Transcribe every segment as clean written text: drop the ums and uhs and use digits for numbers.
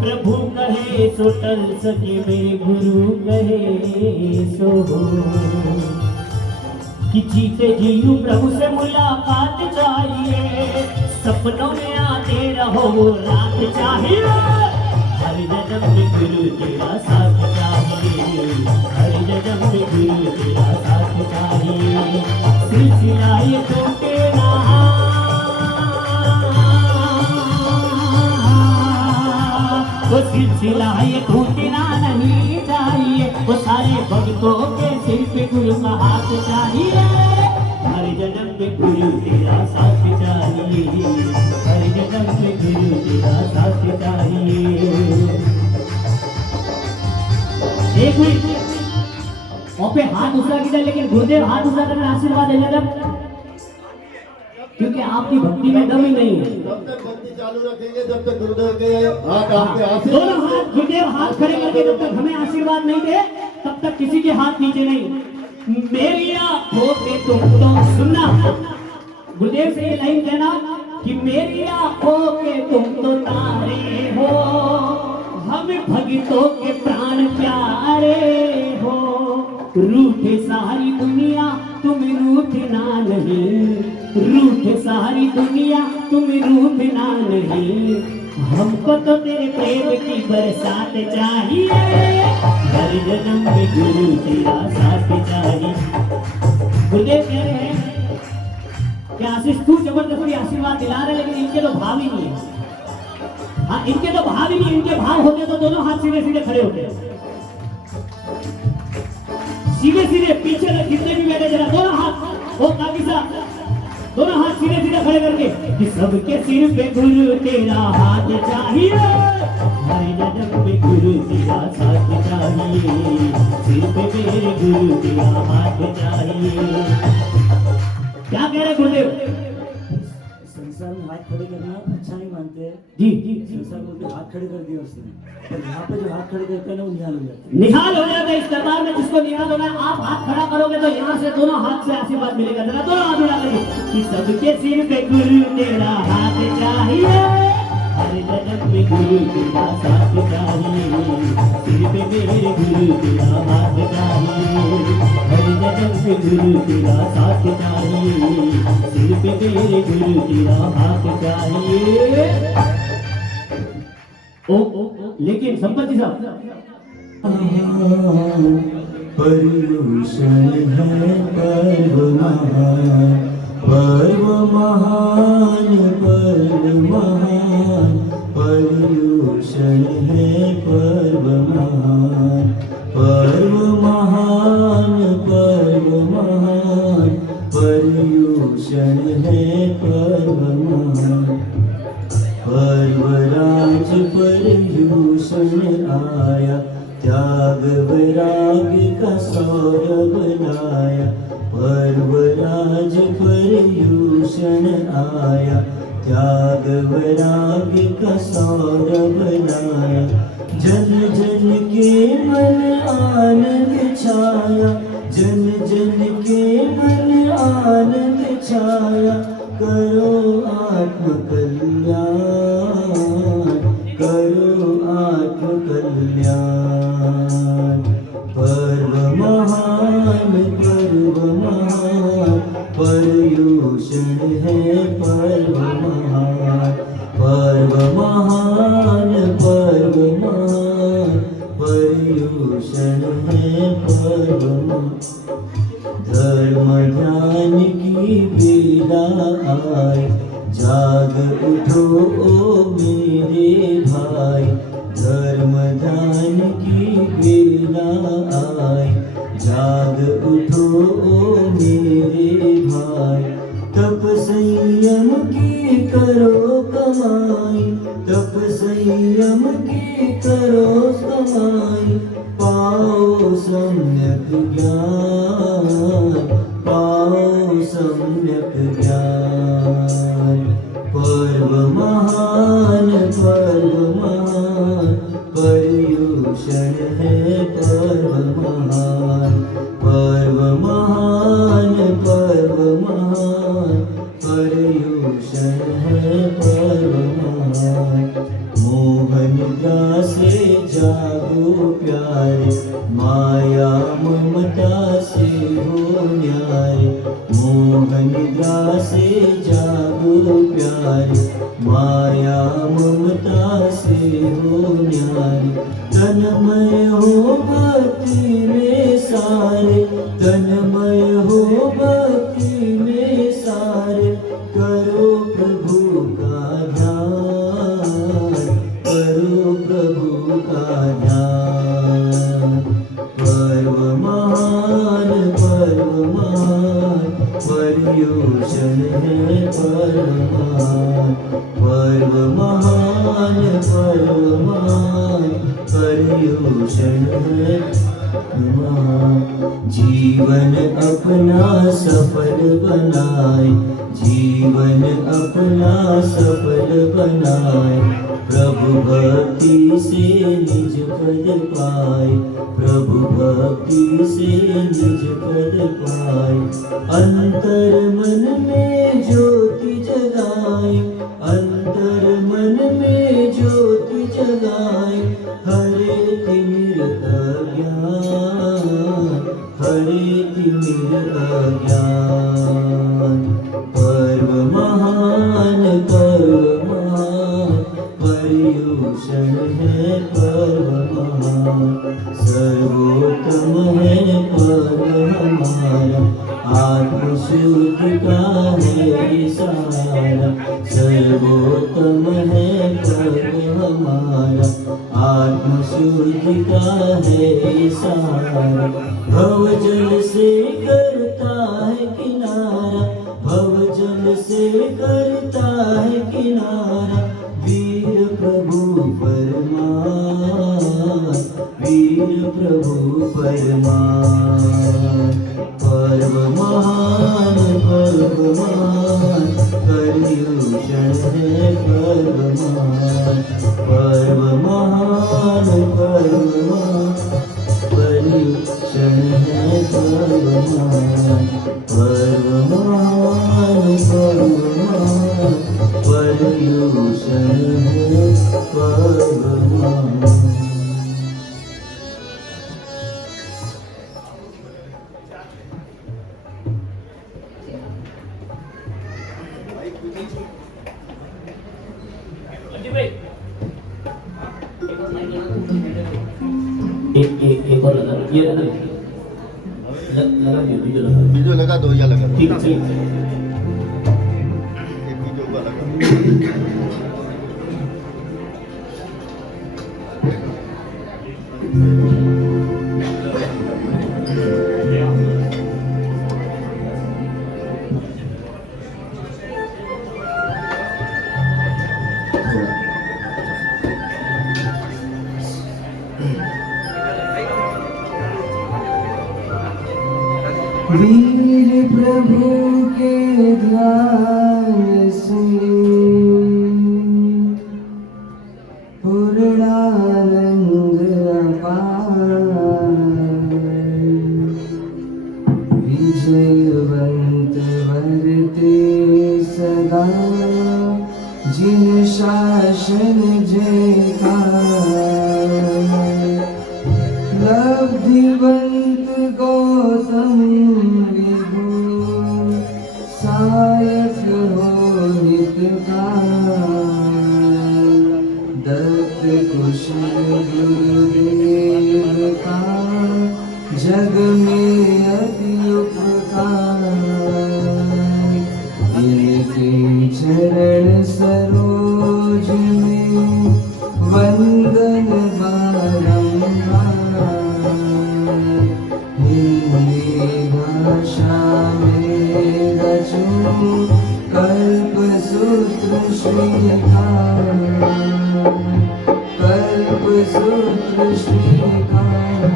प्रभु कहे सो टल सके, मेरे गुरु कहे सो हो। कि जीते जीऊं प्रभु से मुलाकात चाहिए, सपनों में आते रहो वो रात चाहिए। हर जन्म में गुरु तेरा साथ चाहिए, हर जन्म में गुरु तेरा साथ चाहिए। सिलसिला ये टूटे ना, वो सिलसिला ये टूटना नहीं चाहिए। वो सारे भक्तों के सिर पे गुरु का हाथ चाहिए। हर जन्म में गुरु तेरा साथ चाहिए, हर जन्म में गुरु तेरा साथ चाहिए। एक मिनट वहाँ पे हाथ दूसरा की जाए, लेकिन गुरुदेव हाथ दूसरा करने आशीर्वाद देना जब, क्योंकि आपकी भक्ति में दम ही नहीं है। जब तक भक्ति चालू रखेंगे, जब तक गुरुदेव के हाथ आपके आशीर्वाद, दोनों हाथ गुरुदेव हाथ खड़े करके जब तक हमें आशीर्वाद नहीं दे, तब तक किसी के हाथ नीचे नहीं। मेरी आंखों पे तुम तो सुनना, गुरुदेव से ये लाइन कहना कि मेरी आंखों के तुम तो तारे हो, हम भक्तों के प्राण प्यारे हो। रूठे सारी दुनिया तुम रूठना नहीं, रूठे सारी दुनिया तुम रूठना नहीं। हमको तो तेरे प्रेम की बरसात चाहिए, हर जन्म में गुरु तेरा साथ चाहिए। गुरुदेव कह रहे हैं कि आशीष तू जबरदस्ती आशीर्वाद दिला रहे, लेकिन इनके तो भाव ही नहीं है। हाँ, इनके तो भाव ही नहीं, इनके भाव होते तो दोनों हाथ सीधे सीधे खड़े होते, सीधे सीधे पीछे तक जितने भी बैठे जरा दोनों हाथ, वो काफी सा दोनों हाथ सीधे सीधे खड़े करके कि सबके सिर पे गुरु तेरा हाथ चाहिए, हर जन्म में गुरु तेरा साथ चाहिए। सिर पे मेरे गुरु तेरा हाथ चाहिए। क्या कह रहे गुरुदेव? संसार में हाथ खड़े करना अच्छा नहीं मानते जी संसार में हाथ खड़े कर दिया उसने, पर यहाँ पे जो हाथ खड़े करते हैं ना वो निहाल हो जाते हैं। निहाल हो जाता है इस दरबार में, जिसको निहाल होना है। आप हाथ खड़ा करोगे तो यहाँ से दोनों हाथ से आशीर्वाद मिलेगा। जरा दोनों हाथ उठा करिए कि सबके सिर पे गुरु तेरा हाथ चाहिए, हर जन्म में गुरु तेरा साथ चाहिए। सिर पे मेरे गुरु तेरा हाथ चाहिए, हर जन्म में गुरु तेरा साथ चाहिए। सिर पे मेरे गुरु तेरा हाथ चाहिए। ओ लेकिन संपत्ति साहब, पर्युषण है पर्व महान, पर्व महान, पर्व महान, पर्युषण है पर्व महान, पर्व महान, पर्व महान, पर्युषण है पर्व महान। पर्वराज पर्युषण आया, त्याग वैराग का सौरभ लाया। पर्वराज पर्युषण आया, त्याग वैराग का सौरभ लाया। जन जन के मन आनंद छाया, जन जन के मन आनंद छाया। करो आत्म कल्याण, करो आत्म कल्याण। पर्व महान, पर्व महान, पर्युषण है पर्व महान, पर्व महान, पर्व महान, पर्युषण है पर्व महान। धर्म ध्यान की बेला आए, जाग उठो ओ मेरे भाई। धर्म ध्यान की बेला आए, जाग उठो ओ मेरे भाई। तप संयम की करो कमाई, तप संयम की करो कमाई। पाओ सम्यक ज्ञान, पाओ सम्यक ज्ञान। पर्व महान, पर्व महान, पर्युषण है जागो प्यारे, माया ममता से हो न्यारे, मोह निद्रा से जागो प्यारे, माया ममता से हो न्यारे। तन्मय हो भक्ति में सारे, तन्मय हो भक्ति में सारे, करो प्रभु का ध्यान, करो प्रभु का ध्यान। पर्व महान पर्युषण है परमान, पर्व महान पर्युषण है परमान। जीवन अपना सफल बनाए, जीवन अपना सफल बनाए, प्रभु भक्ति से निज पद पाए, प्रभु भक्ति से निज पद पाए। अंतर मन में ज्योति जगाए, अंतर मन में ज्योति जगाए, हरे तिमिर अज्ञान, हरे तिमिर अज्ञान। पर्व महान पर्युषण है परमान, सर्वोत्तम है पर्व हमारा, आत्मशुद्धि का है सारा। सर्वोत्तम है पर्व हमारा, आत्मशुद्धि का है सारा। भवजल से करता है किनारा, भवजल से करता है किनारा, वीर प्रभु परमान, वीर प्रभु परमान। पर्व महान पर्युषण है परमान, पर्व महान पर्युषण है परमान, पर्व महान पर्युषण है परमान। एक और लगा, ये लगा दियो, वीडियो लगा दियो। वीडियो लगा दो या लगा दो। ठीक है चलिए। एक वीडियो का लगा। वीर प्रभु के ध्यान से पूर्णानंद अपार, विजयवंत वरते सदा, जिन शासन जयकार, लब्धिवंत गौतम विभु, सायक हो हितकार, दत्त कुशल गुरुदेव का, जग में अति उपकार। इनके चरण सरोज में वंदन बारंबार, हिंदी भाषा में रचूं कल्प सूत्र श्रीकार, कल्प सूत्र श्रीकार।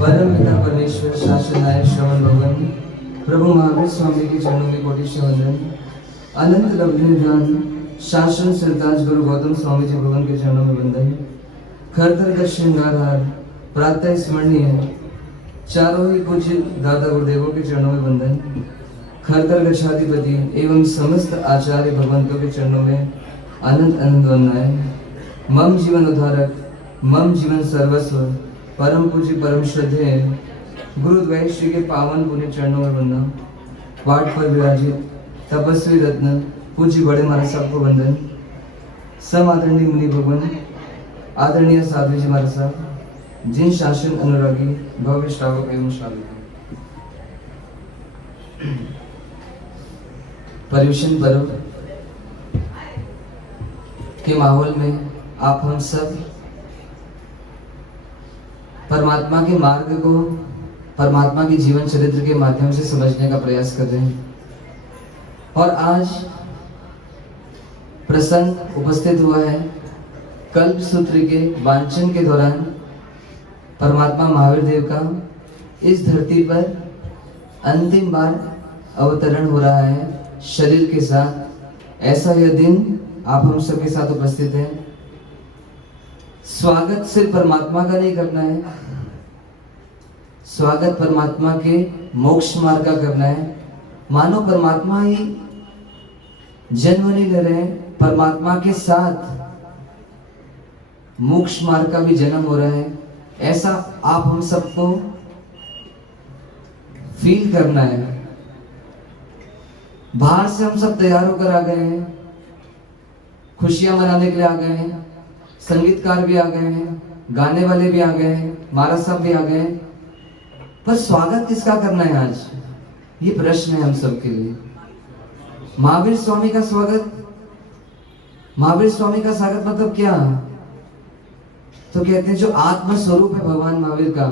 परम पिता परमेश्वर शासन नायक श्रवण भगवान प्रभु महावीर स्वामी के चरणों में कोटि से वंदन। अनंत लब्धि निधान शासन सिरताज गुरु गौतम स्वामी जी भगवान के चरणों में वंदन। खरतर दक्षिण आधार प्रातः स्मरणीय चारों ही पूज्य दादा गुरुदेवों के चरणों में वंदन। खरतर गच्छाधिपति एवं समस्त आचार्य भगवंतों के चरणों में अनंत अनंत वंदनाएं। मम जीवन उद्धारक, मम जीवन सर्वस्व, परम पूज्य परम श्रद्धेय गुरुद्वय श्री के पावन पुण्य चरणों में वंदना। पाठ पर विराजित तपस्वी रत्न पूज्य बड़े महाराज साहब को वंदन। सम आदरणीय मुनि भगवान, आदरणीय साधु जी महाराज साहब, जिन शासन अनुरागी भव्य श्रावक एवं श्राविका, पर्युषण पर्व के माहौल में आप हम सब परमात्मा के मार्ग को परमात्मा के जीवन चरित्र के माध्यम से समझने का प्रयास कर रहे हैं। और आज प्रसंग उपस्थित हुआ है कल्प सूत्र के वांचन के दौरान परमात्मा महावीर देव का इस धरती पर अंतिम बार अवतरण हो रहा है शरीर के साथ। ऐसा यह दिन आप हम सबके साथ उपस्थित हैं। स्वागत सिर्फ परमात्मा का नहीं करना है, स्वागत परमात्मा के मोक्ष मार्ग का करना है। मानो परमात्मा ही जन्म नहीं ले रहे हैं, परमात्मा के साथ मोक्ष मार्ग का भी जन्म हो रहा है। ऐसा आप हम सबको फील करना है। बाहर से हम सब तैयार होकर आ गए हैं, खुशियां मनाने के लिए आ गए हैं, संगीतकार भी आ गए हैं, गाने वाले भी आ गए हैं, महाराज साहब भी आ गए हैं, पर स्वागत किसका करना है आज? ये प्रश्न है हम सबके लिए। महावीर स्वामी का स्वागत, महावीर स्वामी का स्वागत मतलब क्या? तो कहते हैं जो आत्म स्वरूप है भगवान महावीर का,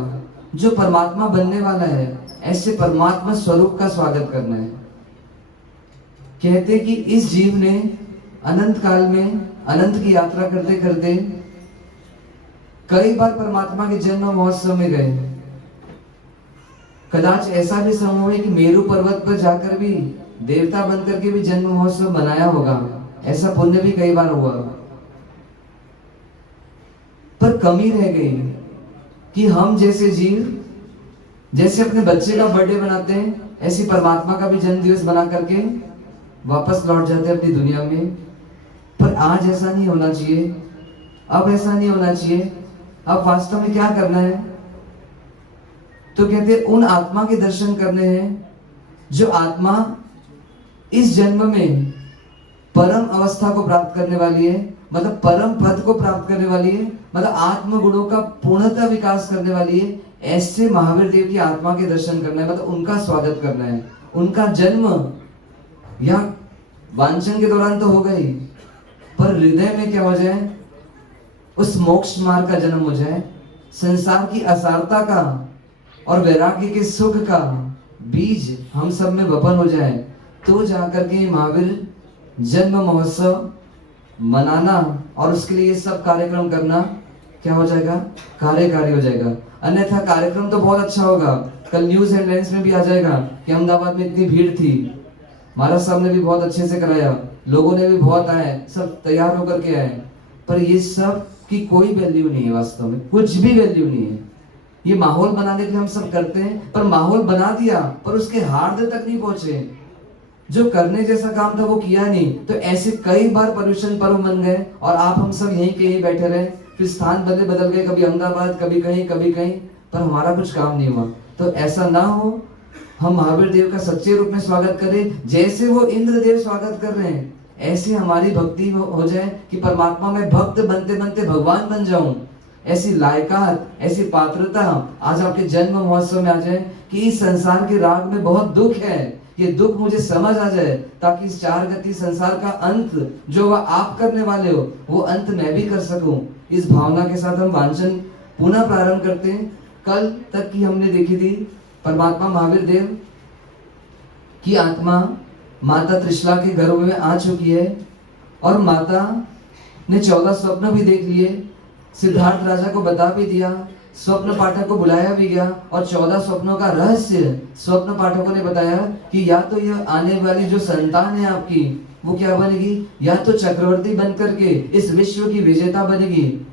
जो परमात्मा बनने वाला है, ऐसे परमात्मा स्वरूप का स्वागत करना है। कहते हैं कि इस जीव ने अनंत काल में अनंत की यात्रा करते करते कई बार परमात्मा के जन्म महोत्सव में गए। कदाच ऐसा भी संभव है कि मेरू पर्वत पर जाकर भी देवता बनकर के भी जन्म महोत्सव मनाया होगा। ऐसा पुण्य भी कई बार हुआ, पर कमी रह गई कि हम जैसे जीव जैसे अपने बच्चे का बर्थडे बनाते हैं, ऐसी परमात्मा का भी जन्म दिवस बना करके वापस लौट जाते हैं अपनी दुनिया में। पर आज ऐसा नहीं होना चाहिए, अब ऐसा नहीं होना चाहिए। अब वास्तव में क्या करना है? तो कहते हैं उन आत्मा के दर्शन करने हैं जो आत्मा इस जन्म में परम अवस्था को प्राप्त करने वाली है, मतलब परम पद को प्राप्त करने वाली है, मतलब आत्म गुणों का पूर्णतः विकास करने वाली है। ऐसे महावीर देव की आत्मा के दर्शन करना है, मतलब उनका स्वागत करना है। उनका जन्म या वांचन के दौरान तो हो गई, पर हृदय में क्या हो जाए? उस मोक्ष मार्ग का जन्म हो जाए, संसार की असारता का और वैराग्य के सुख का बीज हम सब में वपन हो जाए, तो जाकर के महावीर जन्म महोत्सव मनाना और उसके लिए सब कार्यक्रम करना क्या हो जाएगा? कार्यकारी हो जाएगा। अन्यथा कार्यक्रम तो बहुत अच्छा होगा, कल न्यूज हेडलाइंस में भी आ जाएगा कि अहमदाबाद में इतनी भीड़ थी, महाराज साहब ने भी बहुत अच्छे से कराया, लोगों ने भी बहुत आए, सब तैयार होकर के आए, पर ये सब की कोई वैल्यू नहीं है। वास्तव में कुछ भी वैल्यू नहीं है। ये माहौल बनाने के लिए हम सब करते हैं, पर माहौल बना दिया पर उसके हार्द तक नहीं पहुंचे, जो करने जैसा काम था वो किया नहीं। तो ऐसे कई बार पर्युषण पर्व बन गए और आप हम सब यहीं के यहीं बैठे रहे, फिर स्थान बदल गए, कभी अहमदाबाद, कभी कहीं, पर हमारा कुछ काम नहीं हुआ। तो ऐसा ना हो, हम महावीर देव का सच्चे रूप में स्वागत करें, जैसे वो इंद्रदेव स्वागत कर रहे हैं। ऐसी हमारी भक्ति हो जाए कि परमात्मा में भक्त बनते बनते भगवान बन जाऊं। ऐसी लायकात, ऐसी पात्रता आज आपके जन्म महोत्सव में आ जाए कि इस संसार के राग में बहुत दुख है, ये दुख मुझे समझ आ जाए, ताकि इस चार गति संसार का अंत जो वह आप करने वाले हो वो अंत मैं भी कर सकूं। इस भावना के साथ हम वांचन पुनः प्रारंभ करते हैं। कल तक की हमने देखी थी परमात्मा महावीर देव की आत्मा माता त्रिशला के गर्भ में आ चुकी है और माता ने 14 स्वप्न भी देख लिए, सिद्धार्थ राजा को बता भी दिया, स्वप्न पाठक को बुलाया भी गया और 14 स्वप्नों का रहस्य स्वप्न पाठकों ने बताया कि या तो यह आने वाली जो संतान है आपकी वो क्या बनेगी, या तो चक्रवर्ती बनकर के इस विश्व की विजेता बनेगी,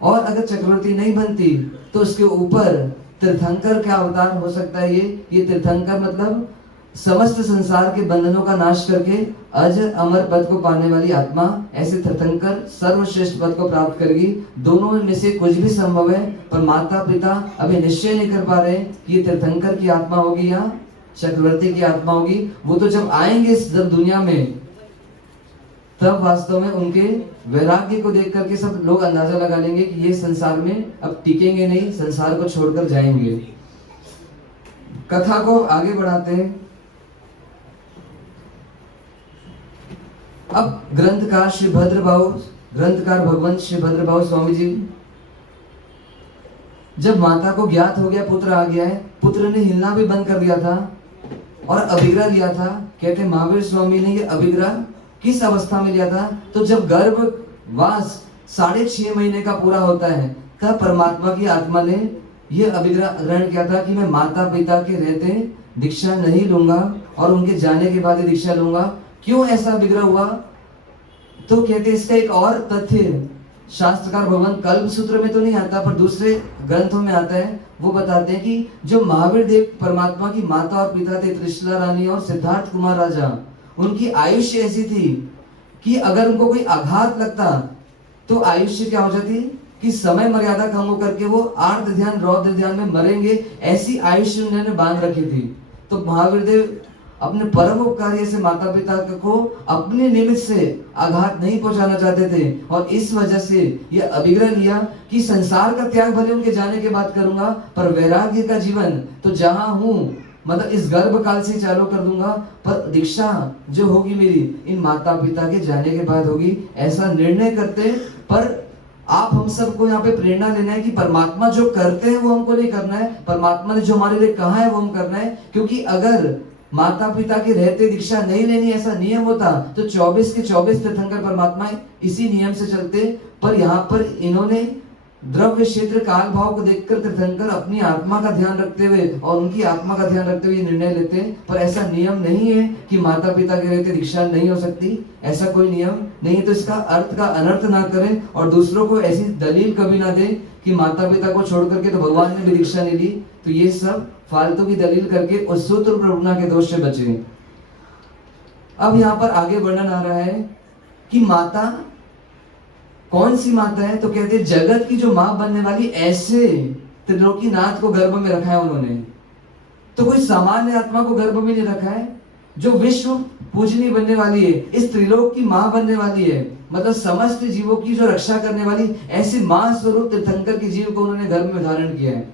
और अगर चक्रवर्ती नहीं बनती तो उसके ऊपर तीर्थंकर का अवतार हो सकता है। ये तीर्थंकर मतलब समस्त संसार के बंधनों का नाश करके अजर अमर पद को पाने वाली आत्मा ऐसे तीर्थंकर सर्वश्रेष्ठ पद को प्राप्त करेगी। दोनों में से कुछ भी संभव है, पर माता पिता अभी निश्चय नहीं कर पा रहे कि ये तीर्थंकर की आत्मा होगी या चक्रवर्ती की आत्मा होगी। वो तो जब आएंगे इस दुनिया में, तब वास्तव में उनके वैराग्य को देख करके सब लोग अंदाजा लगा लेंगे कि ये संसार में अब टिकेंगे नहीं, संसार को छोड़कर जाएंगे। कथा को आगे बढ़ाते हैं। अब ग्रंथकार श्री भद्रभाऊ, ग्रंथकार भगवंत श्री भद्रभाऊ स्वामी जी, जब माता को ज्ञात हो गया पुत्र आ गया है, पुत्र ने हिलना भी बंद कर दिया था और अभिग्रह लिया था। कहते महावीर स्वामी ने ये अभिग्रह किस अवस्था में लिया था? तो जब गर्भवास 6.5 महीने का पूरा होता है, तब परमात्मा की आत्मा ने यह अभिग्रह ग्रहण किया था कि मैं माता पिता के रहते दीक्षा नहीं लूंगा और उनके जाने के बाद ही दीक्षा लूंगा। क्यों ऐसा अभिग्रह हुआ? तो कहते इसका एक और तथ्य शास्त्रकार भगवान कल्प सूत्र में तो नहीं आता, पर दूसरे ग्रंथों में आता है। वो बताते हैं कि जो महावीर देव परमात्मा की माता और पिता थे, त्रिशला रानी और सिद्धार्थ कुमार राजा, उनकी आयुष्य ऐसी थी कि अगर उनको कोई आघात लगता तो आयुष्य क्या हो जाती कि समय मर्यादा कम होकर के वो आर्द्र ध्यान रौद्र ध्यान में मरेंगे, ऐसी आयुष्य उन्होंने बांध रखी थी। तो महावीर देव अपने परम उपकारी से माता पिता को अपने निमित्त से आघात नहीं पहुंचाना चाहते थे, और इस वजह से यह अभिग्रह लिया कि संसार का त्याग भले उनके जाने के बाद करूंगा, पर वैराग्य का जीवन तो जहां हूं, मतलब इस गर्भ काल से चालू कर दूंगा, पर दीक्षा जो होगी मेरी इन माता पिता के जाने के बाद होगी। ऐसा निर्णय करते। पर आप हम सबको यहाँ पे प्रेरणा लेना है कि परमात्मा जो करते हैं वो हमको नहीं करना है, परमात्मा ने जो हमारे लिए कहा है वो हम करना है। क्योंकि अगर माता पिता के रहते दीक्षा नहीं लेनी ऐसा नियम होता तो 24 के 24 तीर्थंकर परमात्मा इसी नियम से चलते। पर यहाँ पर इन्होंने द्रव्य क्षेत्र काल भाव को देखकर तीर्थंकर अपनी आत्मा का ध्यान रखते हुए और उनकी आत्मा का ध्यान रखते हुए निर्णय लेते हैं। पर ऐसा नियम नहीं है कि माता पिता के रहते दीक्षा नहीं हो सकती, ऐसा कोई नियम नहीं है। तो इसका अर्थ का अनर्थ ना करें और दूसरों को ऐसी दलील कभी ना दे कि माता पिता को छोड़ करके तो भगवान ने भी दीक्षा नहीं ली। तो ये सब फालतू की दलील करके उस सूत्र प्रभुना के दोष से बचे। अब यहाँ पर आगे वर्णन आ रहा है कि माता कौन सी माता है? तो कहते हैं जगत की जो मां बनने वाली, ऐसे त्रिलोकीनाथ को गर्भ में रखा है उन्होंने। तो कोई सामान्य आत्मा को गर्भ में नहीं रखा है, जो विश्व पूजनी बनने वाली है, इस त्रिलोक की मां बनने वाली है, मतलब समस्त जीवों की जो रक्षा करने वाली, ऐसी मां स्वरूप तीर्थंकर के जीव को उन्होंने गर्भ में धारण किया है।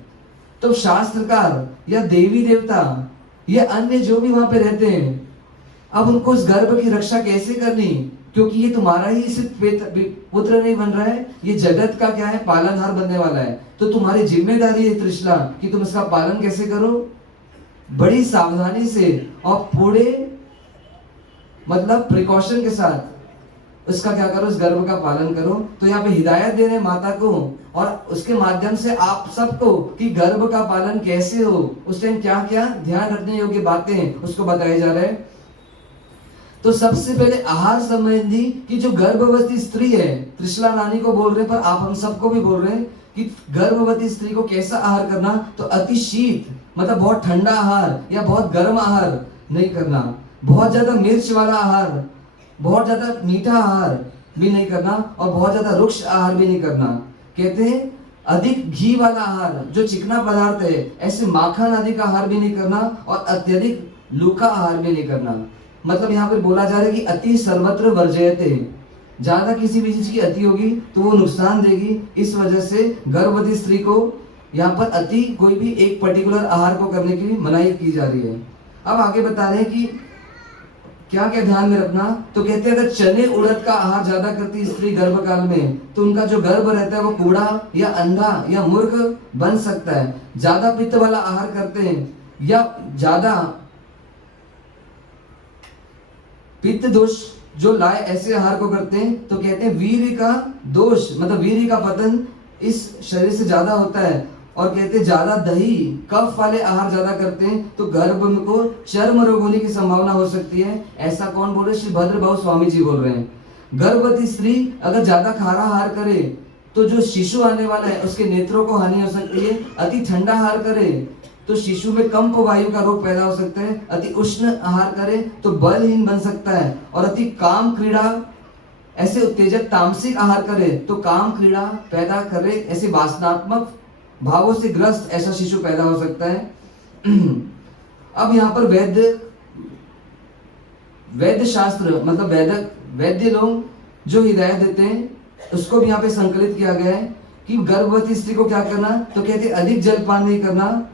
तो शास्त्रकार या देवी देवता या अन्य जो भी वहां पे रहते हैं, अब उनको उस गर्भ की रक्षा कैसे करनी? क्योंकि ये तुम्हारा ही सिर्फ पुत्र नहीं बन रहा है, ये जगत का क्या है, पालनहार बनने वाला है। तो तुम्हारी जिम्मेदारी है त्रिशला कि तुम इसका पालन कैसे करो, बड़ी सावधानी से और पूरे मतलब प्रिकॉशन के साथ उसका क्या करो, इस गर्भ का पालन करो। तो यहाँ पे हिदायत दे रहे माता को और उसके माध्यम से आप सबको कि गर्भ का पालन कैसे हो, उस टाइम क्या क्या ध्यान रखने योग्य बातें उसको बताए जा रहे हैं। तो सबसे पहले आहार संबंधी कि जो गर्भवती स्त्री है, त्रिशला रानी को बोल रहे हैं, पर आप हम सबको भी बोल रहे हैं कि गर्भवती स्त्री को कैसा आहार करना। तो अति शीत मतलब बहुत ठंडा आहार या बहुत गर्म आहार नहीं करना, बहुत ज्यादा मिर्च वाला आहार, बहुत ज्यादा मीठा आहार भी नहीं करना और बहुत ज्यादा रुक्ष आहार भी नहीं करना। कहते हैं अधिक घी वाला आहार जो चिकना पदार्थ है, ऐसे माखन आदि का आहार भी नहीं करना और अत्यधिक लूका आहार भी नहीं करना। मतलब यहाँ पे बोला जा रहा है कि अति सर्वत्र वर्जयते, ज्यादा किसी भी चीज की अति होगी तो वो नुकसान देगी। इस वजह से गर्भवती स्त्री को यहाँ पर अति कोई भी एक पर्टिकुलर आहार को करने की मनाही की जा रही है। अब आगे बता रहे हैं कि क्या क्या ध्यान में रखना। तो कहते हैं अगर चने उड़द का आहार ज्यादा करती स्त्री गर्भ काल में, तो उनका जो गर्भ रहता है वो कूड़ा या अंधा या मूर्ख बन सकता है। ज्यादा पित्त वाला आहार करते हैं या ज्यादा पित्त दोष जो लाए ऐसे आहार को करते हैं, तो कहते हैं वीर्य का दोष मतलब वीर्य का पतन इस शरीर से ज्यादा होता है। और कहते हैं ज्यादा दही कफ वाले आहार ज्यादा करते हैं तो गर्भ में को चर्म रोग होने की संभावना हो सकती है। ऐसा कौन बोल रहे? श्री भद्रभाऊ स्वामी जी बोल रहे हैं। गर्भवती स्त्री अगर ज्यादा खारा आहार करे तो जो शिशु आने वाला है उसके नेत्रों को हानि हो सकती है। अति ठंडा आहार करे तो शिशु में कंप वायु का रोग पैदा हो सकता है। अति उष्ण आहार करे तो बलहीन बन सकता है। और अति काम क्रीड़ा ऐसे उत्तेजक तामसिक आहार करे तो काम क्रीड़ा पैदा करे, ऐसे वासनात्मक भावों से ग्रस्त ऐसा शिशु पैदा हो सकता है। अब यहाँ पर वैद्य शास्त्र मतलब वैद्य लोग जो हिदायत देते हैं उसको भी यहाँ पे संकलित किया गया है कि गर्भवती स्त्री को क्या करना, तो कहते हैं अधिक जलपान नहीं करना,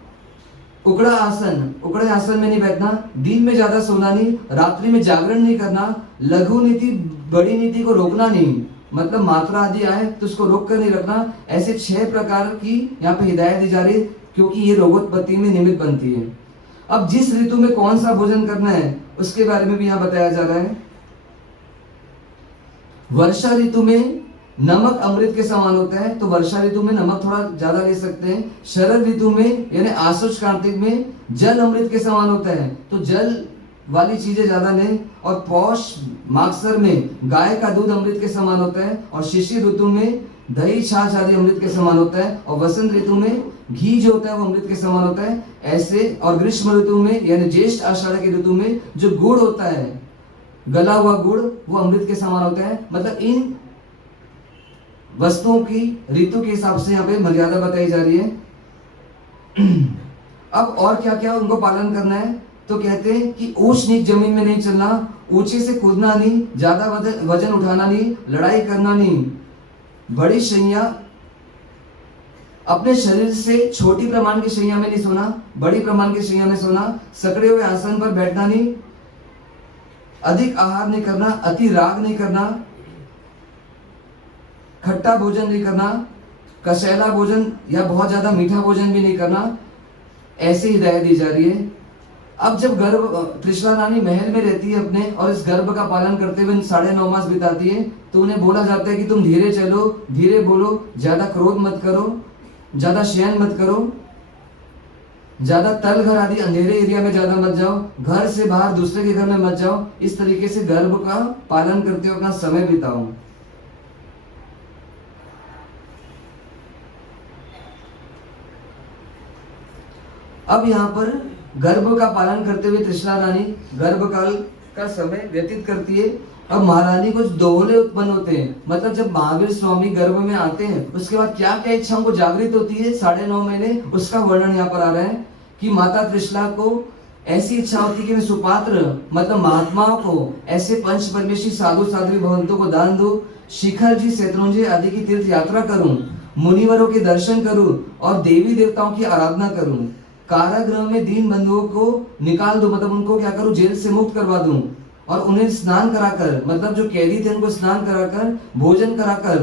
उकड़े आसन में नहीं बैठना, दिन में ज्यादा सोना नहीं, रात्रि में जागरण नहीं करना, लघु नीति बड़ी नीति को रोकना नहीं, मतलब मात्रा आदि आए तो उसको रोक कर नहीं रखना। ऐसे 6 प्रकार की यहाँ पे हिदायत दी जा रही है क्योंकि ये रोगोत्पत्ति में निमित्त बनती है। अब जिस ऋतु में कौन सा भोजन करना है उसके बारे में भी यहाँ बताया जा रहा है। वर्षा ऋतु में नमक अमृत के समान होता है, तो वर्षा ऋतु में नमक थोड़ा ज्यादा ले सकते हैं। शरद ऋतु में यानी आश्विन कार्तिक में जल अमृत के समान होता है, तो जल वाली चीजें ज्यादा लें। और पौष मागसर में गाय का दूध अमृत के समान होता है। और शिशिर ऋतु में दही छाछ आदि अमृत के समान होता है। और वसंत ऋतु में घी जो होता है वो अमृत के समान होता है ऐसे। और ग्रीष्म ऋतु में यानी ज्येष्ठ आषाढ़ की ऋतु में जो गुड़ होता है, गला हुआ गुड़, वो अमृत के समान होता है। मतलब इन वस्तुओं की ऋतु के हिसाब से यहाँ पे मर्यादा बताई जा रही है। अब और क्या क्या उनको पालन करना है, तो कहते हैं कि ऊंच नीच जमीन में नहीं चलना, ऊंचे से कूदना नहीं, ज्यादा वजन उठाना नहीं, लड़ाई करना नहीं, बड़ी शैया अपने शरीर से छोटी प्रमाण की शैया में नहीं सोना, बड़ी प्रमाण की शैया में सोना, सकड़े हुए आसन पर बैठना नहीं, अधिक आहार नहीं करना, अति राग नहीं करना, खट्टा भोजन नहीं करना, कसैला भोजन या बहुत ज्यादा मीठा भोजन भी नहीं करना, ऐसी हिदायत दी जा रही है। अब जब त्रिशला रानी महल में रहती है अपने और इस गर्भ का पालन करते हुए 9.5 मास बिताती है, तो उन्हें बोला जाता है कि तुम धीरे चलो, धीरे बोलो, ज्यादा क्रोध मत करो, ज्यादा शयन मत करो, ज्यादा तल घर आदि अंधेरे एरिया में ज्यादा मत जाओ, घर से बाहर दूसरे के घर में मत जाओ, इस तरीके से गर्भ का पालन करते हुए अपना समय बिताओ। अब यहाँ पर गर्भ का पालन करते हुए त्रिशला रानी गर्भकाल का समय व्यतीत करती है। अब महारानी कुछ दोहले उत्पन्न होते हैं, मतलब जब महावीर स्वामी गर्भ में आते हैं उसके बाद क्या क्या इच्छाओं को जागृत होती है 9.5 महीने, उसका वर्णन यहाँ पर आ रहा है कि माता त्रिशला को ऐसी इच्छा होती है कि मैं सुपात्र मतलब महात्माओं को, ऐसे पंच परमेशी साधु साध्वी भगवंतों को दान दूं, शिखर जी शत्रुंजय आदि की तीर्थ यात्रा करूं, मुनिवरों के दर्शन करूं और देवी देवताओं की आराधना करूं, कारागृह में दीन बंधुओं को निकाल दूं, मतलब उनको क्या करूं, जेल से मुक्त करवा दूं, और उन्हें स्नान कराकर, मतलब जो कैदी थे उनको स्नान कराकर, भोजन कराकर,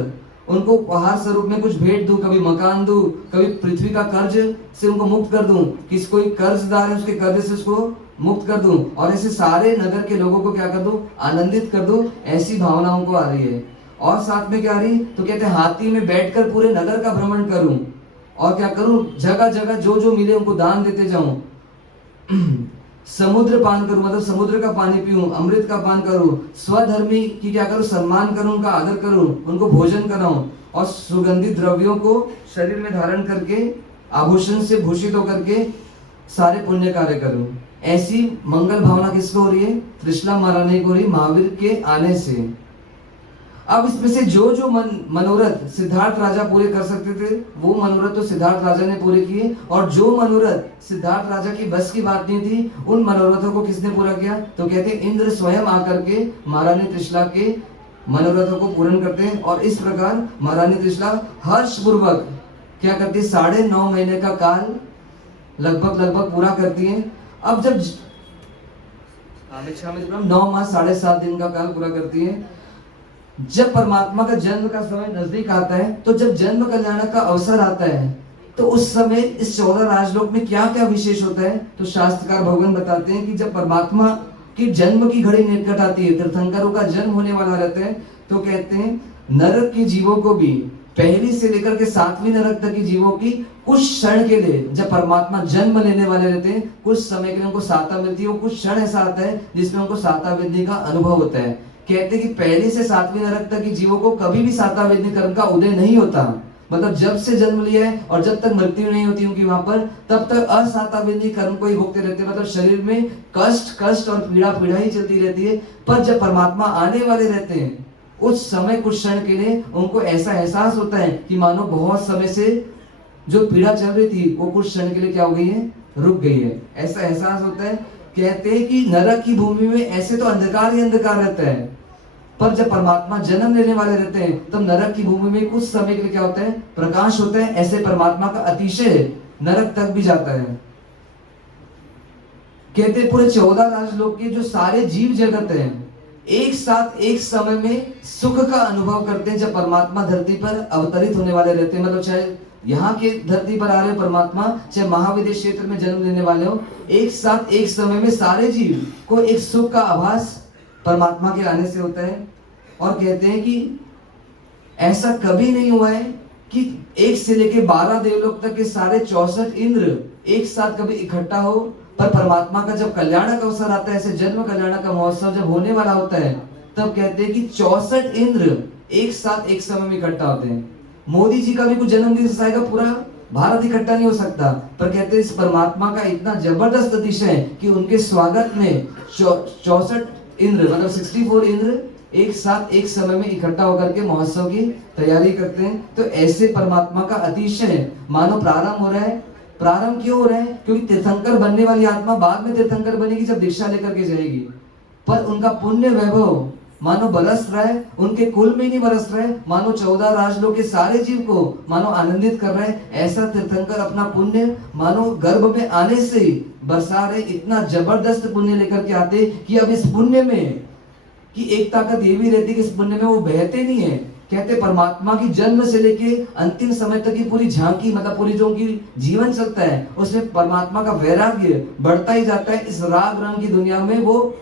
उनको उपहार स्वरूप में कुछ भेंट दूं, कभी मकान दूं, कभी पृथ्वी का कर्ज से उनको मुक्त कर दूं, किसी कोई कर्जदार है उसके कर्ज से उसको मुक्त कर दूं, और ऐसे सारे नगर के लोगों को क्या कर दूं, आनंदित कर दूं, ऐसी भावनाओं को आ रही है। और साथ में क्या आ रही, तो कहते हैं हाथी में बैठकर पूरे नगर का भ्रमण करूं, और क्या करूं, जगह जगह जो जो मिले उनको दान देते जाऊं, समुद्र पान करूं, मतलब समुद्र का पानी पीऊं, अमृत का पान करूं, स्वधर्मी की क्या करूं, सम्मान करूं, उनका आदर करूं, उनको भोजन कराऊं, और सुगंधित द्रव्यों को शरीर में धारण करके आभूषण से भूषित होकर के सारे पुण्य कार्य करूं। ऐसी मंगल भावना किसको हो रही है, त्रिशला महारानी को हो रही महावीर के आने से। अब इसमें से जो जो मनोरथ सिद्धार्थ राजा पूरे कर सकते थे वो मनोरथ तो सिद्धार्थ राजा ने पूरे किए, और जो मनोरथ सिद्धार्थ राजा की बस की बात नहीं थी उन मनोरथों को किसने पूरा किया, तो कहते हैं इंद्र स्वयं आकर के महारानी त्रिशला के मनोरथों को पूर्ण करते हैं। और इस प्रकार महारानी त्रिशला हर्षपूर्वक क्या करती है, 9.5 महीने का काल लगभग पूरा करती है। अब जब 9 मास 7.5 दिन का काल पूरा करती है, जब परमात्मा का जन्म का समय नजदीक आता है, तो जब जन्म कल्याण का अवसर आता है, तो उस समय इस 14 राजलोक में क्या क्या विशेष होता है, तो शास्त्रकार भगवान बताते हैं कि जब परमात्मा की जन्म की घड़ी निकट आती है, तीर्थंकरों का जन्म होने वाला रहता है, तो कहते हैं नरक के जीवों को भी, पहली से लेकर के 7वीं नरक तक की जीवों की कुछ क्षण के लिए, जब परमात्मा जन्म लेने वाले रहते हैं, कुछ समय के लिए उनको साता मिलती है, वो कुछ क्षण ऐसा आता है जिसमें उनको साता विधि का अनुभव होता है। कहते हैं कि पहली से 7वीं नरक तक की जीवों को कभी भी साता विधि कर्म का उदय नहीं होता, मतलब जब से जन्म लिया है और जब तक मृत्यु नहीं होती उनकी वहां पर, तब तक असाताविनी कर्म को ही भोगते रहते हैं। मतलब शरीर में कष्ट कष्ट और पीड़ा पीड़ा ही चलती रहती है। पर जब परमात्मा आने वाले रहते हैं, उस समय कुछ क्षण के लिए उनको ऐसा एहसास होता है कि मानो बहुत समय से जो पीड़ा चल रही थी वो कुछ क्षण के लिए क्या हो गई है, रुक गई है। ऐसा एहसास होता है। कहते हैं कि नरक की भूमि में ऐसे तो अंधकार ही अंधकार रहता है, पर जब परमात्मा जन्म लेने वाले रहते हैं तब नरक की भूमि में कुछ समय के लिए क्या होता है, प्रकाश होता है। ऐसे परमात्मा का अतिशय नरक तक भी जाता है। कहते हैं पूरे 14 राजलोक के जो सारे जीव जगत हैं एक साथ एक समय में सुख का अनुभव करते हैं जब परमात्मा धरती पर अवतरित होने वाले रहते हैं। मतलब चाहे यहाँ के धरती पर आ रहे परमात्मा, चाहे महाविदेश क्षेत्र में जन्म लेने वाले हो, एक साथ एक समय में सारे जीव को एक सुख का आभास परमात्मा के आने से होता है। और कहते हैं कि ऐसा कभी नहीं हुआ है कि 1 से लेके 12 देवलोक तक के सारे 64 इंद्र एक साथ कभी इकट्ठा हो। पर परमात्मा का जब कल्याणक अवसर आता है, ऐसे जन्म कल्याण का महोत्सव जब होने वाला होता है, तब कहते हैं कि 64 इंद्र एक साथ एक समय में इकट्ठा होते हैं। मोदी जी का भी कुछ जन्मदिन आएगा, पूरा भारत इकट्ठा नहीं हो सकता, पर कहते हैं इस परमात्मा का इतना जबरदस्त अतिशय है कि उनके स्वागत में 64 इंद्र मतलब 64 इंद्र एक साथ एक समय में इकट्ठा होकर के महोत्सव की तैयारी करते हैं। तो ऐसे परमात्मा का अतिशय मानो प्रारंभ हो रहा है। प्रारंभ क्यों हो रहा है? क्योंकि तीर्थंकर बनने वाली आत्मा बाद में तीर्थंकर बनेगी जब दीक्षा लेकर के जाएगी। पर उनका पुण्य वैभव मानो बरस रहा है, उनके कुल में नहीं बरस रहा है, मानो 14 राजलोक के सारे जीव को मानो आनंदित कर रहा है। ऐसा तीर्थंकर अपना पुण्य मानो गर्भ में आने से ही बरसा रहे। इतना जबरदस्त पुण्य लेकर के आते कि अब इस पुण्य में कि एक ताकत ये भी रहती कि इस पुण्य में वो बहते नहीं है। कहते परमात्मा की जन्म से लेके अंतिम समय तक की पूरी झांकी, मतलब पूरी जो उनकी जीवन चलता है उसमें परमात्मा का वैराग्य बढ़ता ही जाता है। इस राग रंग की दुनिया में वो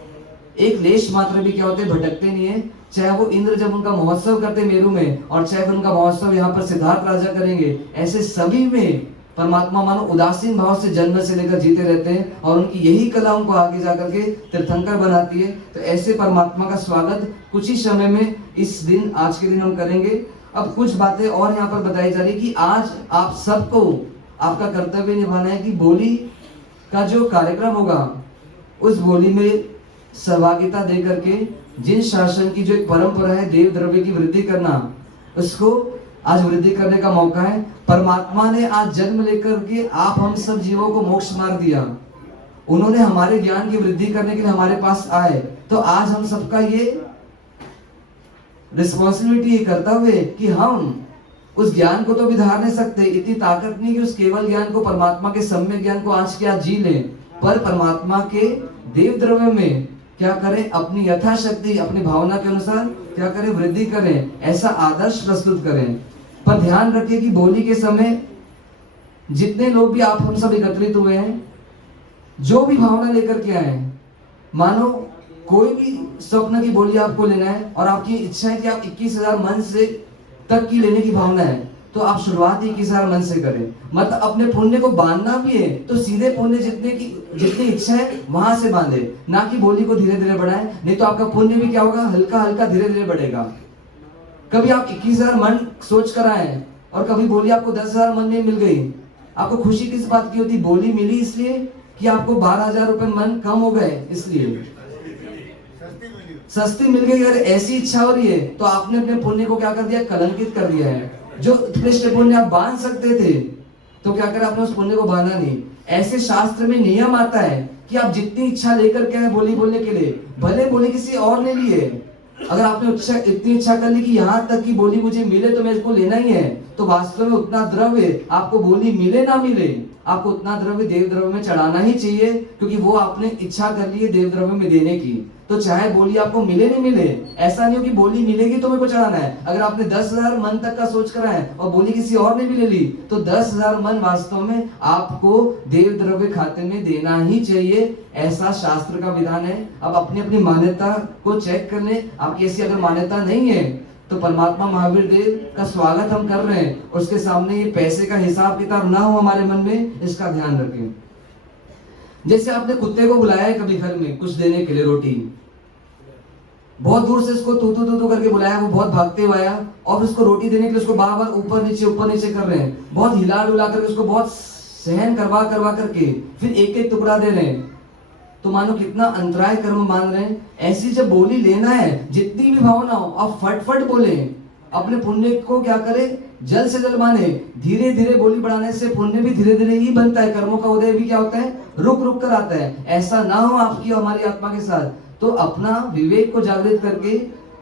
एक लेश मात्र भी क्या होते भटकते नहीं है। चाहे वो इंद्र जब उनका महोत्सव करते मेरू में, और चाहे फिर उनका महोत्सव यहाँ पर सिद्धार्थ राजा करेंगे, ऐसे सभी में परमात्मा मानो उदासीन भाव से जन्म से लेकर जीते रहते हैं। और उनकी यही कला उनको आगे जाकर के तीर्थंकर बनाती है। तो ऐसे परमात्मा का स्वागत कुछ ही समय में इस दिन, आज के दिन हम करेंगे। अब कुछ बातें और यहाँ पर बताई जा रही कि आज आप सबको आपका कर्तव्य निभाना है कि बोली का जो कार्यक्रम होगा उस बोली में सहभागिता दे करके जिन शासन की जो एक परंपरा है देव द्रव्य की वृद्धि करना, उसको आज वृद्धि करने का मौका है। परमात्मा ने आज जन्म लेकर के आप हम सब जीवों को मोक्ष मार्ग दिया। उन्होंने हमारे ज्ञान की वृद्धि करने के लिए हमारे पास आए। तो आज हम सबका ये रिस्पॉन्सिबिलिटी, ये कर्तव्य कि हम उस ज्ञान को तो भी धार नहीं सकते, इतनी ताकत नहीं कि उस केवल ज्ञान को, परमात्मा के सम्यक ज्ञान को आज के आज जी लें। पर परमात्मा के देव द्रव्य में क्या करें, अपनी यथाशक्ति अपनी भावना के अनुसार क्या करें, वृद्धि करें, ऐसा आदर्श प्रस्तुत करें। पर ध्यान रखिए कि बोली के समय जितने लोग भी आप हम सब एकत्रित हुए हैं, जो भी भावना लेकर के आए, मानो कोई भी स्वप्न की बोली आपको लेना है और आपकी इच्छा है कि आप 21,000 मन से तक की लेने की भावना है, तो आप शुरुआत ही 21,000 मन से करें। मतलब अपने पुण्य को बांधना भी है तो सीधे पुण्य जितनी इच्छा है वहां से बांधे, ना कि बोली को धीरे धीरे बढ़ाए। नहीं तो आपका पुण्य भी क्या होगा, हल्का हल्का धीरे धीरे बढ़ेगा। कभी आप 21,000 मन सोच कर आए और कभी बोली आपको 10,000 मन में मिल गई, आपको खुशी किस बात की होती? बोली मिली इसलिए कि आपको 12,000 रुपए मन कम हो गए, इसलिए सस्ती मिल गई। अगर ऐसी इच्छा हो रही है तो आपने अपने पुण्य को क्या कर दिया, कलंकित कर दिया है। जो उत्कृष्ट पुण्य आप बांध सकते थे तो क्या करें, आपने उस पुण्य को बांधा नहीं। ऐसे शास्त्र में नियम आता है कि आप जितनी इच्छा लेकर के आए बोली बोलने के लिए, भले बोली किसी और ने ली है, अगर आपने इतनी इच्छा कर ली कि यहाँ तक की बोली मुझे मिले तो मेरे को लेना ही है, तो वास्तव में उतना द्रव्य आपको बोली मिले ना मिले, आपको उतना द्रव्य देव द्रव्य में चढ़ाना ही चाहिए, क्योंकि वो आपने इच्छा कर ली है देव द्रव्य में देने की। तो चाहे बोली आपको मिले नहीं मिले, ऐसा नहीं हो कि बोली मिलेगी तो मेरे को चढ़ाना है। अगर आपने 10,000 मन तक का सोच कर आए और बोली किसी और ने भी ले ली, तो 10,000 मन वास्तव में आपको देव द्रव्य खाते में देना ही चाहिए। ऐसा शास्त्र का विधान है। अब अपनी अपनी मान्यता को चेक कर ले। आपकी ऐसी अगर मान्यता नहीं है तो परमात्मा महावीर देव का स्वागत हम कर रहे हैं, उसके सामने ये पैसे का हिसाब किताब ना हो हमारे मन में, इसका ध्यान रखें। जैसे आपने कुत्ते को बुलाया है कभी घर में कुछ देने के लिए, रोटी, बहुत दूर से इसको तू तू करके बुलाया, वो बहुत भागते हुए आया और उसको रोटी देने के लिए उसको बार बार ऊपर नीचे कर रहे हैं, बहुत हिला डुला करके उसको बहुत सहन करवा करके फिर एक एक टुकड़ा दे रहे हैं। तो मानो कितना अंतराय कर्म मान रहे हैं। ऐसी जब बोली लेना है, जितनी भी भावना हो आप फट बोले, अपने पुण्य को क्या करे, जल से जल माने, धीरे धीरे बोली बढ़ाने से पुण्य भी धीरे धीरे ही बनता है, कर्मों का उदय भी क्या होता है, रुक कर आता है। ऐसा ना हो आपकी और हमारी आत्मा के साथ। तो अपना विवेक को जागृत करके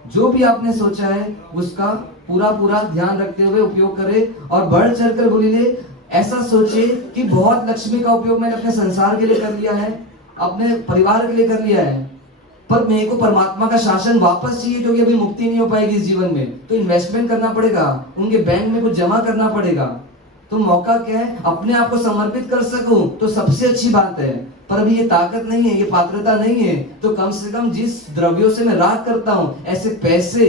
जो भी आपने सोचा है उसका पूरा ध्यान रखते हुए उपयोग करे और बढ़ चढ़ कर बोली ले। ऐसा सोचे कि बहुत लक्ष्मी का उपयोग मैंने अपने संसार के लिए कर लिया है, अपने परिवार के लिए कर लिया है, पर मेरे को परमात्मा का शासन वापस चाहिए, क्योंकि अभी मुक्ति नहीं हो पाएगी इस जीवन में। तो इन्वेस्टमेंट करना पड़ेगा, उनके बैंक में कुछ जमा करना पड़ेगा। तो मौका क्या है, अपने आप को समर्पित कर सकूं तो सबसे अच्छी बात है। पर अभी ये ताकत नहीं है, ये पात्रता नहीं है, तो कम से कम जिस द्रव्यों से मैं राग करता हूं, ऐसे पैसे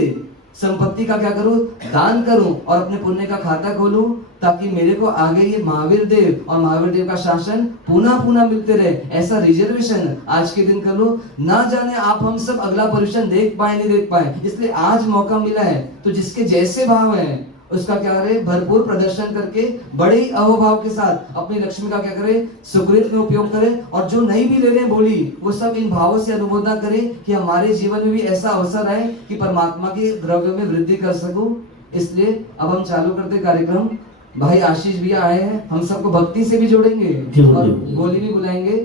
संपत्ति का क्या करूं, दान करूं और अपने पुण्य का खाता खोलूं, ताकि मेरे को आगे ये महावीर देव और महावीर देव का शासन पुनः मिलते रहे। ऐसा रिजर्वेशन आज के दिन कर लो। ना जाने आप हम सब अगला परिवर्तन देख पाए नहीं देख पाए, इसलिए आज मौका मिला है तो जिसके जैसे भाव है उसका क्या करे, भरपूर प्रदर्शन करके बड़े ही अहोभाव के साथ अपनी लक्ष्मी का क्या करे, सुकृत में उपयोग करे। और जो नहीं भी ले रहे बोली, वो सब इन भावों से अनुमोदन करे कि हमारे जीवन में भी ऐसा अवसर आए कि परमात्मा के द्रव्यों में वृद्धि कर सकूं। इसलिए अब हम चालू करते कार्यक्रम। भाई आशीष भैया आए हैं, हम सबको भक्ति से भी जोड़ेंगे और गोली भी बुलाएंगे,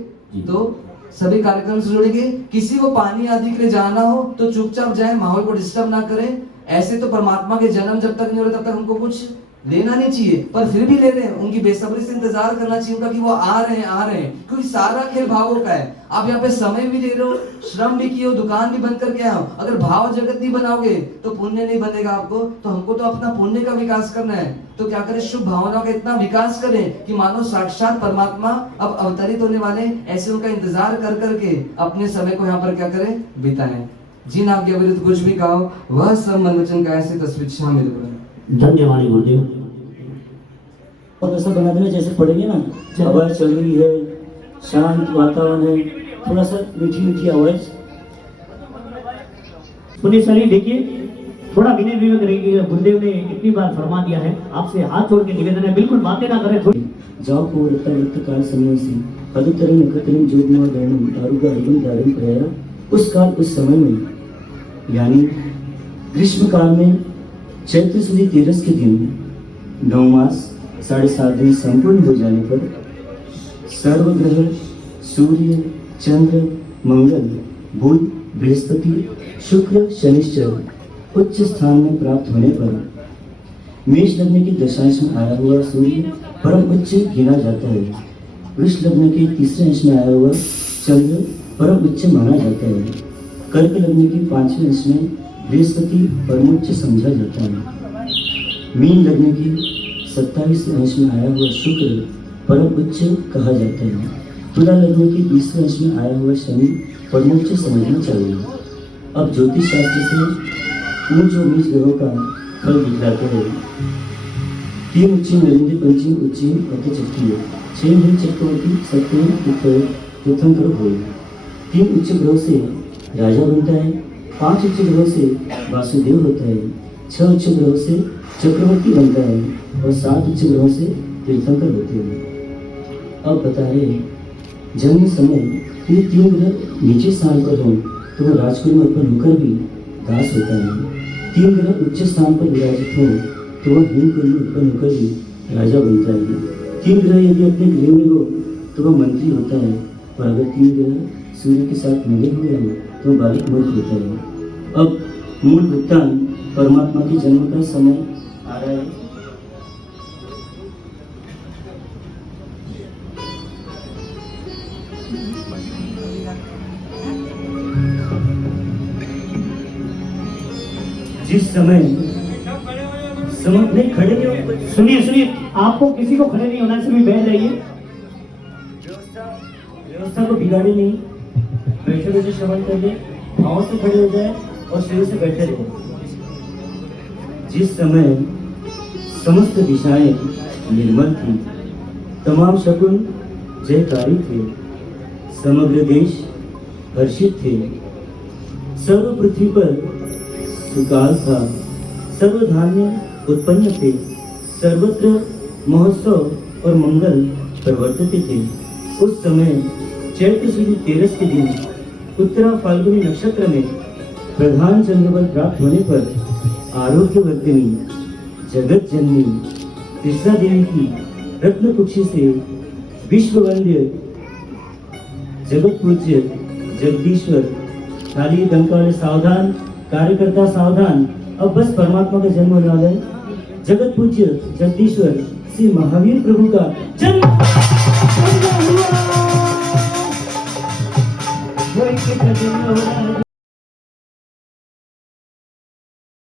तो सभी कार्यक्रम से जोड़ेंगे। किसी को पानी आदि के लिए जाना हो तो चुपचाप जाए, माहौल को डिस्टर्ब ना करें। ऐसे तो परमात्मा के जन्म जब तक नहीं हो रहा तब तक हमको कुछ लेना नहीं चाहिए, पर फिर भी ले रहे हैं। उनकी बेसब्री से इंतजार करना चाहिए उनका कि वो आ रहे हैं, क्योंकि सारा खेल भावों का है। आप यहाँ पे समय भी ले रहे हो, श्रम भी किए हो, दुकान भी बंद करके आओ। अगर भाव जगत नहीं बनाओगे तो पुण्य नहीं बनेगा आपको। तो हमको तो अपना पुण्य का विकास करना है, तो क्या करें, शुभ भावनाओं का इतना विकास करें कि मानो साक्षात परमात्मा अब अवतरित होने वाले, ऐसे उनका इंतजार कर करके अपने समय को यहाँ पर क्या करें, बिताएं। जिन आज्ञा विरुद्ध कुछ भी कहो वह सब मन वचन काया से तस्वीर शामिल करें। धन्यवाद गुरुदेव। और ऐसा बना देना जैसे पढ़ेंगे ना, हवा चल रही है, शांत वातावरण है, थोड़ा सा मीठी आवाज। सुनिए, चलिए देखिए, थोड़ा विनय विवेक रहिए। गुरुदेव ने इतनी बार फरमा दिया है, आपसे हाथ जोड़ के निवेदन है, बिल्कुल बातें ना करें। थोड़ी जाओ को रत्ता काल समय से पदुतरण नखतरण जोगमा गणम दारुगा हरिम दारिम प्रयारा। उस काल उस समय में, यानी ग्रीष्म काल में चैत्र सुदी 13 के दिन 9 मास 7.5 दिन संपूर्ण हो जाने पर सर्वग्रह सूर्य, चंद्र, मंगल, बुध, बृहस्पति, शुक्र, शनिश्चर उच्च स्थान में प्राप्त होने पर मेष लग्न की दशांश में आया हुआ सूर्य परम उच्च गिना जाता है। वृष लग्न के तीसरे अंश में आया हुआ चंद्र परम उच्च माना जाता है। कर्क लग्न के 5वें अंश में बृहस्पति परमोच्च समझा जाता है। मीन लग्न के 27वें अंश में आया हुआ शुक्र परम उच्च कहा जाता है। तुला लग्न के 20वें अंश में आया हुआ शनि परमोच्च समझना चाहिए। अब ज्योतिष शास्त्र से ऊंच और नीच ग्रहों का फल दिखलाते हैं। 3 उच्ची नरेंद्र, पंचम उच्ची अत चक्रीय, 6 दिन चक्रवर्ती, 7वें उत्तर तीर्थंकर हुए। 3 उच्च ग्रहों से राजा बनता है, 5 उच्च ग्रहों से वासुदेव होता है, 6 उच्च ग्रहों से चक्रवर्ती बनता है और 7 उच्च ग्रहों से तीर्थंकर होते हैं। अब बता रहे जन्म समय ये 3 ग्रह नीचे स्थान पर हो तो वह राजकुल में उत्पन्न होकर भी दास होता है। 3 ग्रह उच्च स्थान पर विराजित हो तो वह हिमकुल में उत्पन्न होकर भी राजा बनता है। 3 ग्रह यदि अपने गृह में हो तो वह मंत्री होता है, और अगर 3 ग्रह सूर्य के साथ मिले हुए हो तो बालक मूर्ख होता है। अब मूल भुगतान परमात्मा के जन्म का समय आ रहा है। जिस समय नहीं खड़े नहीं हो, सुनिए, आपको किसी को खड़े नहीं होना, सभी बैठ जाइए। व्यवस्था को बिगाड़े नहीं, बैठे बैठे श्रवण करिए, पाँव से खड़े हो जाए और शरीर से बैठे रहे। जिस समय समस्त दिशाएं निर्मल थी, तमाम शकुन जयकारी थे, समग्र देश हर्षित थे, सर्व पृथ्वी पर सुकाल था, सर्व धान्य उत्पन्न थे, सर्वत्र महोत्सव और मंगल प्रवर्तित थे। उस समय चैत्र शुद्ध 13 के दिन उत्तरा फाल्गुनी नक्षत्र में प्रधान चंद्रबल प्राप्त होने पर आरोग्यवर्धिनी जगत जननी तीसरा देवी की रत्न कुक्षी से विश्ववंद्य जगत पूज्य जगदीश्वर, खाली डंका वाले सावधान, कार्यकर्ता सावधान, अब बस परमात्मा का जन्म होने वाला है। जगत पूज्य जगदीश्वर श्री महावीर प्रभु का जन्म हुआ।